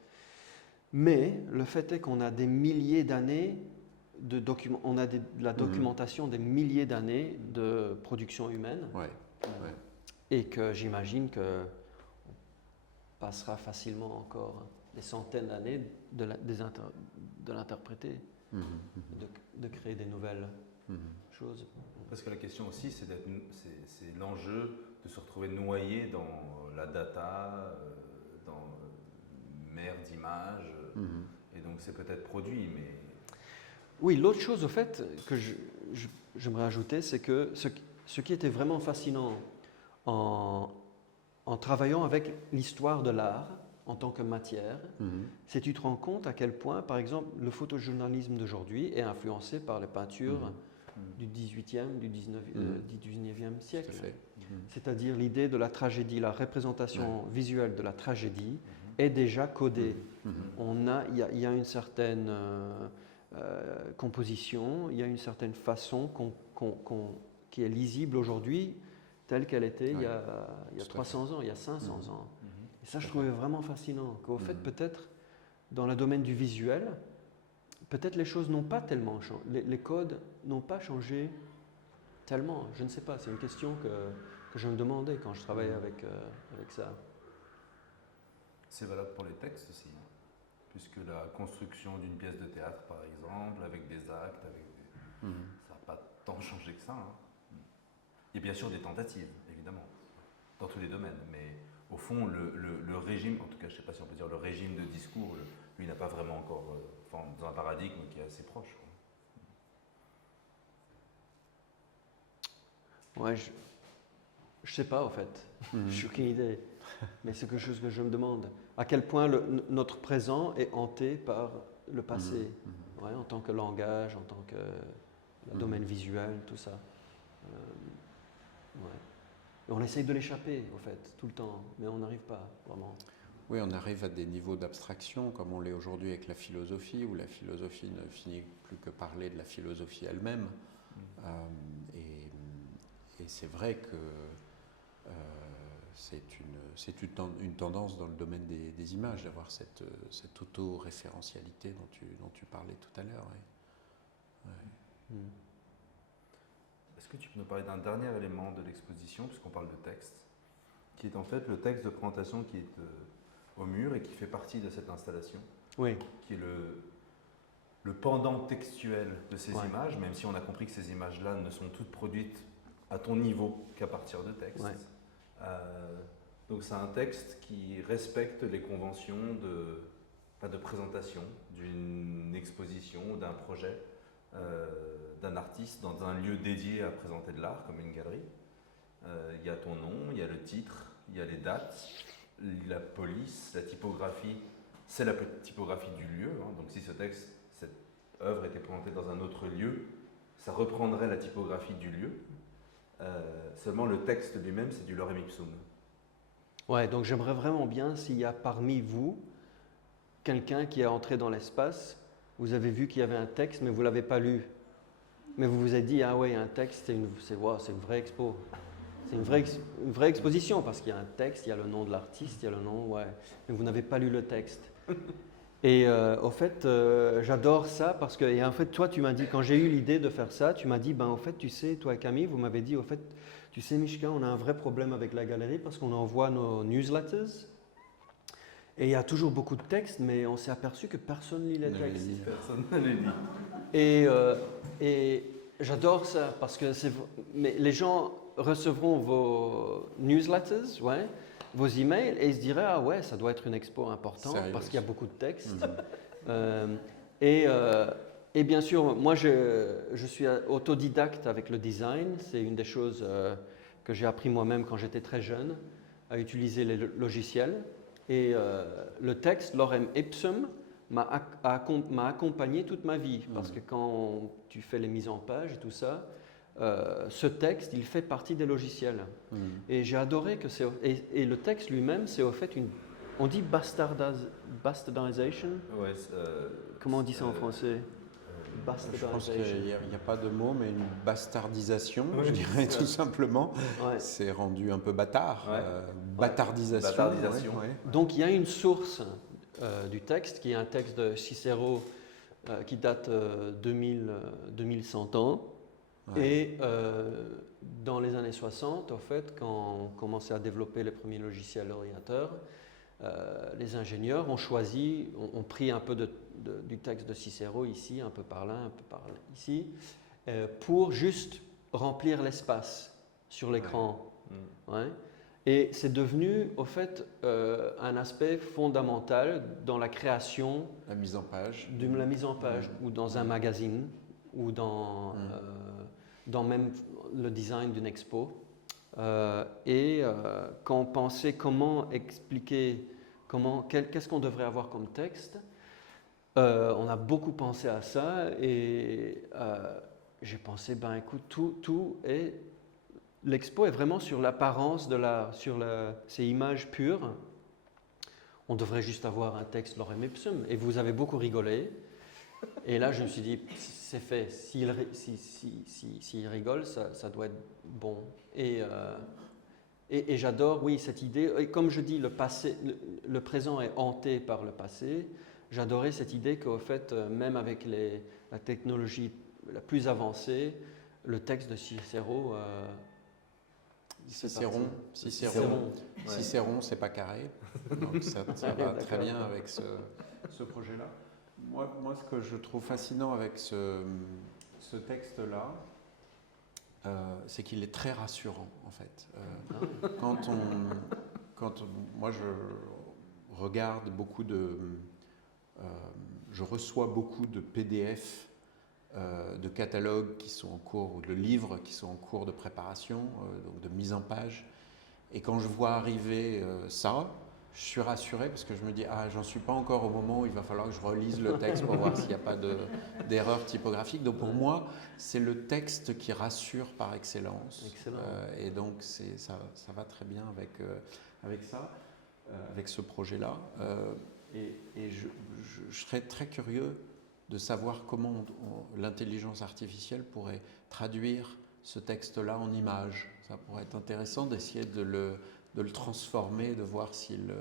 Mais le fait est qu'on a des milliers d'années on a de la documentation des milliers d'années de production humaine. Et que j'imagine que passera facilement encore des centaines d'années de l'interpréter, de créer des nouvelles choses. Parce que la question aussi, c'est l'enjeu de se retrouver noyé dans la data, dans mer d'images, et donc c'est peut-être produit, mais... Oui, l'autre chose au fait que j'aimerais ajouter, c'est que ce qui était vraiment fascinant en travaillant avec l'histoire de l'art, en tant que matière, Mhm. c'est que tu te rends compte à quel point, par exemple, le photojournalisme d'aujourd'hui est influencé par les peintures du 18e, du 19e Tout siècle. à fait. C'est-à-dire l'idée de la tragédie, la représentation visuelle de la tragédie est déjà codée. Il y a une certaine composition, il y a une certaine façon qui est lisible aujourd'hui telle qu'elle était il y a Tout à 300 ans, il y a 500 ans. Et ça, je Tout à trouvais vraiment fascinant. Qu'au fait, peut-être, dans le domaine du visuel, peut-être les choses n'ont pas tellement changé. Les codes n'ont pas changé tellement. Je ne sais pas, c'est une question que je me demandais quand je travaillais avec ça. C'est valable pour les textes aussi, hein, puisque la construction d'une pièce de théâtre, par exemple, avec des actes, ça n'a pas tant changé que ça. Hein. Il y a bien sûr des tentatives, évidemment, dans tous les domaines, mais au fond, le régime, en tout cas, je ne sais pas si on peut dire le régime de discours, lui, n'a pas vraiment encore, dans un paradigme qui est assez proche. Quoi. Ouais, je sais pas, en fait. Je n'ai aucune idée. Mais c'est quelque chose que je me demande. À quel point notre présent est hanté par le passé, ouais, en tant que langage, en tant que domaine visuel, tout ça. Ouais. Et on essaye de l'échapper, en fait, tout le temps, mais on n'arrive pas, vraiment. Oui, on arrive à des niveaux d'abstraction, comme on l'est aujourd'hui avec la philosophie, où la philosophie ne finit plus que parler de la philosophie elle-même. Et c'est vrai que c'est une tendance dans le domaine des images, d'avoir cette auto-référentialité dont tu parlais tout à l'heure. Ouais. Est-ce que tu peux nous parler d'un dernier élément de l'exposition, puisqu'on parle de texte, qui est en fait le texte de présentation qui est au mur et qui fait partie de cette installation, oui, qui est le pendant textuel de ces Ouais. images, même si on a compris que ces images-là ne sont toutes produites à ton niveau qu'à partir de texte. Ouais. Donc c'est un texte qui respecte les conventions de présentation d'une exposition, d'un projet, d'un artiste dans un lieu dédié à présenter de l'art, comme une galerie. Il y a ton nom, il y a le titre, il y a les dates, la police, la typographie, c'est la typographie du lieu. Hein. Donc si cette œuvre était présentée dans un autre lieu, ça reprendrait la typographie du lieu. Seulement le texte lui-même, c'est du lorem ipsum. Ouais, donc j'aimerais vraiment bien s'il y a parmi vous quelqu'un qui est entré dans l'espace, vous avez vu qu'il y avait un texte, mais vous ne l'avez pas lu. Mais vous vous êtes dit, ah ouais, un texte, c'est une vraie expo. C'est une vraie exposition, parce qu'il y a un texte, il y a le nom de l'artiste, il y a le nom, ouais. Mais vous n'avez pas lu le texte. Et au fait, j'adore ça, parce que, et en fait, toi, tu m'as dit, quand j'ai eu l'idée de faire ça, tu m'as dit, ben, au fait, tu sais, toi et Camille, vous m'avez dit, au fait, tu sais, Mishka, on a un vrai problème avec la galerie, parce qu'on envoie nos newsletters, et il y a toujours beaucoup de textes, mais on s'est aperçu que personne ne lit les textes. Personne ne les lit. Et j'adore ça, parce que mais les gens recevront vos newsletters, ouais, vos emails, et ils se diraient, ah ouais, ça doit être une expo importante, Sérieux. parce qu'il y a beaucoup de textes. Et bien sûr, moi, je suis autodidacte avec le design. C'est une des choses que j'ai appris moi-même quand j'étais très jeune, à utiliser les logiciels. Et le texte, lorem ipsum, m'a accompagné toute ma vie. Parce que quand tu fais les mises en page et tout ça, ce texte, il fait partie des logiciels. Et j'ai adoré que c'est... Et le texte lui-même, c'est au fait une... On dit bastardisation. Ouais, Comment on dit ça en français? Je pense qu'il n'y a pas de mot, mais une bastardisation, je dirais tout simplement. Ouais. C'est rendu un peu bâtard. Ouais. Bâtardisation. Bâtardisation. ouais. Donc il y a une source du texte, qui est un texte de Cicéro qui date 2100 ans. Ouais. Et dans les années 60, en fait, quand on commençait à développer les premiers logiciels ordinateurs, les ingénieurs ont pris un peu du texte de Cicéro ici, un peu par là, un peu par là, ici, pour juste remplir l'espace sur l'écran. Ouais. Et c'est devenu, au fait, un aspect fondamental dans la création, La mise en page. de la mise en page, ou dans un magazine, ou dans même le design d'une expo. Quand on pensait comment expliquer, Qu'est-ce qu'on devrait avoir comme texte? On a beaucoup pensé à ça et j'ai pensé, ben écoute, l'expo est vraiment sur l'apparence de l'art, ces images pures. On devrait juste avoir un texte lorem ipsum. Et vous avez beaucoup rigolé. Et là, je me suis dit, c'est fait. S'il rigole, ça doit être bon. Et j'adore, oui, cette idée. Et comme je dis, le présent est hanté par le passé. J'adorais cette idée qu'au fait, même avec la technologie la plus avancée, le texte de Cicéron. Cicéron, c'est pas carré. Donc ça va très bien avec ce projet-là. Moi, ce que je trouve fascinant avec ce texte-là, c'est qu'il est très rassurant, en fait. Moi, je regarde beaucoup je reçois beaucoup de PDF, de catalogues qui sont en cours, ou de livres qui sont en cours de préparation, donc de mise en page. Et quand je vois arriver ça, je suis rassuré parce que je me dis, j'en suis pas encore au moment où il va falloir que je relise le texte pour voir s'il n'y a pas d'erreur typographique. Donc pour moi, c'est le texte qui rassure par excellence. Et donc ça va très bien avec ça, avec ce projet-là. Et je serais très curieux de savoir comment l'intelligence artificielle pourrait traduire ce texte-là en images. Ça pourrait être intéressant d'essayer de le transformer, de voir s'il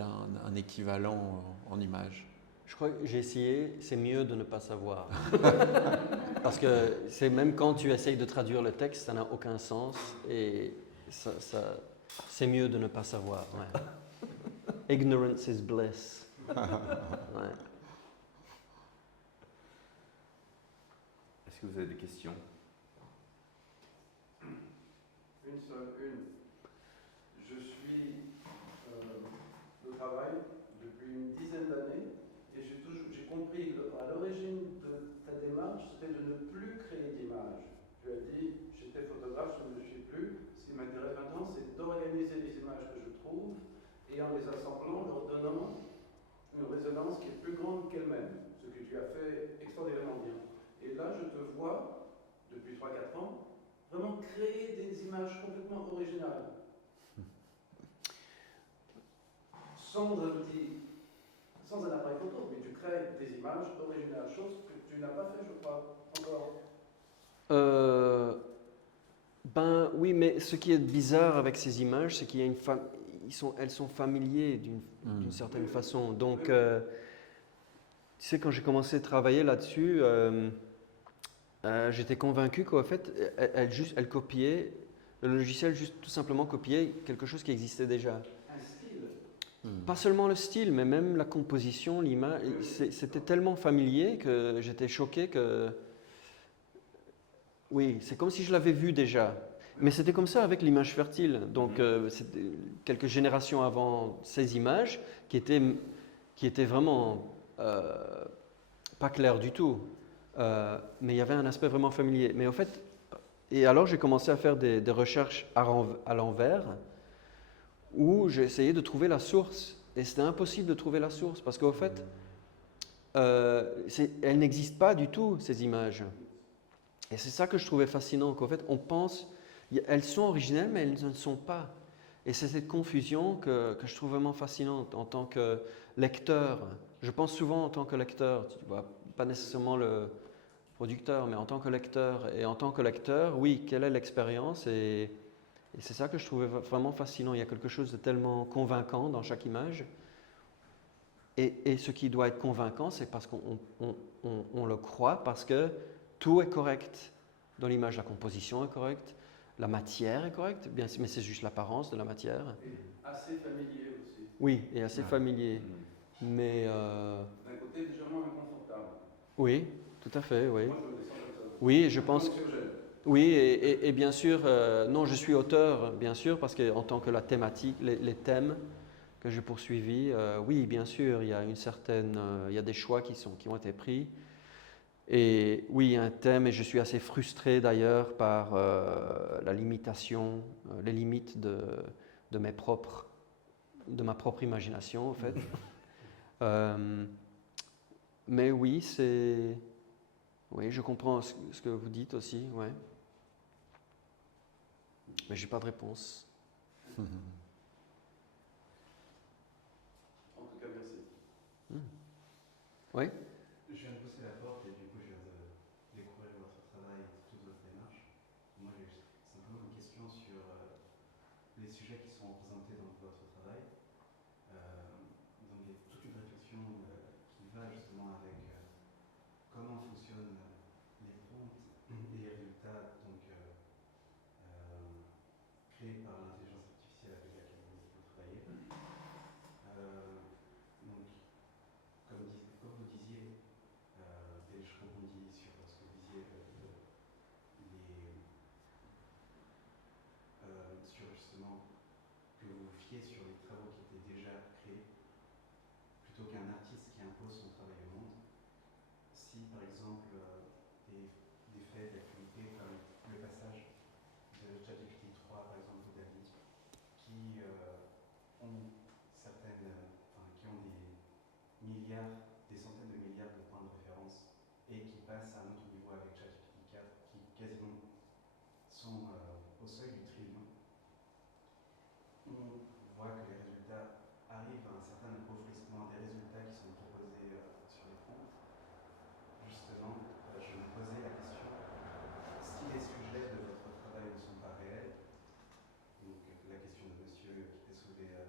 a un équivalent en images. Je crois que j'ai essayé, c'est mieux de ne pas savoir. Parce que c'est même quand tu essayes de traduire le texte, ça n'a aucun sens et c'est mieux de ne pas savoir. Ouais. Ignorance is bliss. Ouais. Est-ce que vous avez des questions? Une seule, Je suis au travail depuis une dizaine d'années et j'ai compris à l'origine de ta démarche, c'était de ne plus créer d'images. Tu as dit, j'étais photographe, je ne le suis plus. Ce qui m'intéresse maintenant, c'est d'organiser les images que je trouve et en les assemblant, leur donnant une résonance qui est plus grande qu'elle-même, ce que tu as fait extraordinairement bien. Et là, je te vois, depuis 3-4 ans, vraiment créer des images complètement originales. Sans un outil, sans un appareil photo, mais tu crées des images originales, chose que tu n'as pas fait, je crois, encore. Ben oui, mais ce qui est bizarre avec ces images, c'est qu'il y a elles sont familières d'une certaine façon. Donc, tu sais, quand j'ai commencé à travailler là-dessus, j'étais convaincu qu'en fait, elle copiait, le logiciel juste tout simplement copiait quelque chose qui existait déjà. Un style. Pas seulement le style, mais même la composition, l'image. C'était tellement familier que j'étais choqué que... Oui, c'est comme si je l'avais vu déjà. Mais c'était comme ça avec l'image fertile. Donc, c'était quelques générations avant ces images qui étaient vraiment pas claires du tout. Mais il y avait un aspect vraiment familier. Mais au fait, et alors j'ai commencé à faire des recherches à l'envers où j'ai essayé de trouver la source. Et c'était impossible de trouver la source parce qu'au fait, elles n'existent pas du tout, ces images. Et c'est ça que je trouvais fascinant, qu'en fait, on pense, elles sont originelles, mais elles ne le sont pas. Et c'est cette confusion que je trouve vraiment fascinante en tant que lecteur. Je pense souvent en tant que lecteur, tu vois, pas nécessairement le producteur, mais en tant que lecteur. Et en tant que lecteur, oui, quelle est l'expérience? Et c'est ça que je trouvais vraiment fascinant. Il y a quelque chose de tellement convaincant dans chaque image. Et ce qui doit être convaincant, c'est parce qu'on le croit, parce que tout est correct dans l'image. La composition est correcte, la matière est correcte, bien, mais c'est juste l'apparence de la matière. Et assez familier aussi. Oui, et assez familier. Mais d'un côté légèrement inconfortable. Oui, tout à fait, oui. Moi, je me descends comme ça. Oui, je pense. Oui, et bien sûr, non, je suis auteur, bien sûr, parce qu'en tant que la thématique, les thèmes que j'ai poursuivis, oui, bien sûr, il y a il y a des choix qui ont été pris. Et oui, il y a un thème, et je suis assez frustré d'ailleurs par la limitation, les limites de mes propres de ma propre imagination, en fait. Mais oui, oui, je comprends ce que vous dites aussi, ouais. Mais j'ai pas de réponse. En tout cas, merci. Oui. Je viens de pousser la porte et du coup je viens de découvrir votre travail et toute votre démarche. Moi j'ai simplement une question sur les sujets qui sont représentés dans votre travail. Donc il y a toute une réflexion qui va justement avec comment fonctionnent les prompts et les résultats créés par l'intelligence artificielle avec laquelle vous travaillez. Donc, comme vous disiez, et je rebondis sur ce que vous disiez sur justement que vous vous fiez sur les travaux qui étaient déjà créés, plutôt qu'un artiste qui impose son travail au monde. Si par exemple des faits d'actualité comme le passage de ChatGPT 3 par exemple au David, qui ont qui ont des centaines de milliards de points de référence et qui passent à un autre niveau avec ChatGPT 4 qui quasiment sont au seuil du trillion, on voit que les résultats arrivent à un certain appauvrissement des résultats qui sont proposés sur les prompts. Justement, je me posais la question, si les sujets de votre travail ne sont pas réels, donc la question de monsieur qui était soulevée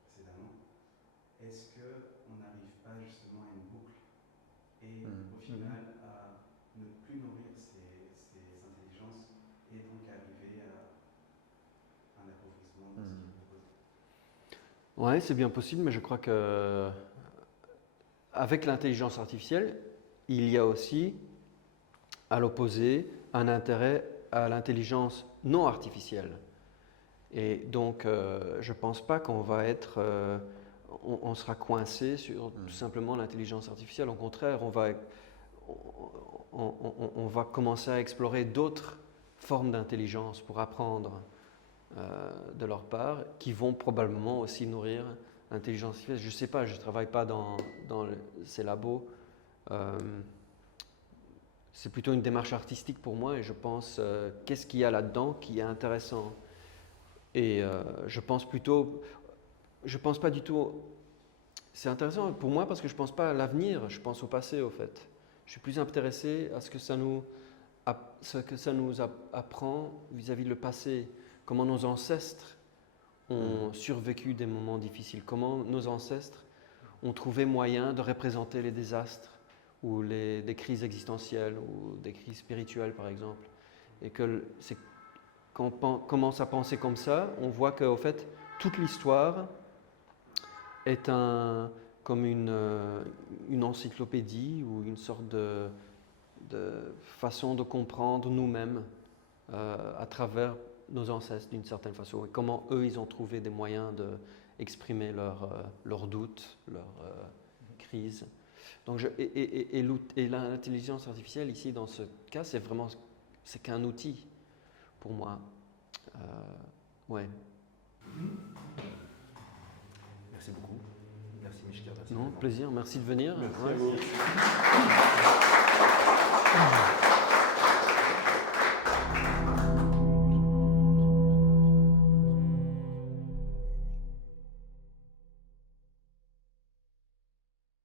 précédemment, est-ce qu'on n'arrive pas justement à une boucle et au final à ne plus nourrir ces intelligences et donc arriver à un appauvrissement de ce qui est proposé? Ouais, c'est bien possible, mais je crois que avec l'intelligence artificielle, il y a aussi, à l'opposé, un intérêt à l'intelligence non artificielle. Et donc, je ne pense pas qu'on va être, on sera coincé sur tout simplement l'intelligence artificielle. Au contraire, on va commencer à explorer d'autres formes d'intelligence pour apprendre de leur part, qui vont probablement aussi nourrir l'intelligence artificielle. Je ne sais pas, je ne travaille pas dans ces labos. C'est plutôt une démarche artistique pour moi et je pense qu'est-ce qu'il y a là-dedans qui est intéressant. Et je pense pas du tout. C'est intéressant pour moi parce que je ne pense pas à l'avenir, je pense au passé au fait. Je suis plus intéressé à ce que ça nous apprend vis-à-vis le passé, comment nos ancêtres ont survécu des moments difficiles, comment nos ancêtres ont trouvé moyen de représenter les désastres ou des crises existentielles ou des crises spirituelles par exemple. Et que quand on commence à penser comme ça, on voit qu'au fait, toute l'histoire est comme une encyclopédie ou une sorte de façon de comprendre nous-mêmes à travers nos ancêtres d'une certaine façon. Et comment eux, ils ont trouvé des moyens d'exprimer leurs doutes, leurs crises. Donc et l'intelligence artificielle ici, dans ce cas, c'est qu'un outil pour moi. Ouais. Merci beaucoup. Merci Mishka. Non, plaisir. Merci de venir. Merci Ouais. à vous.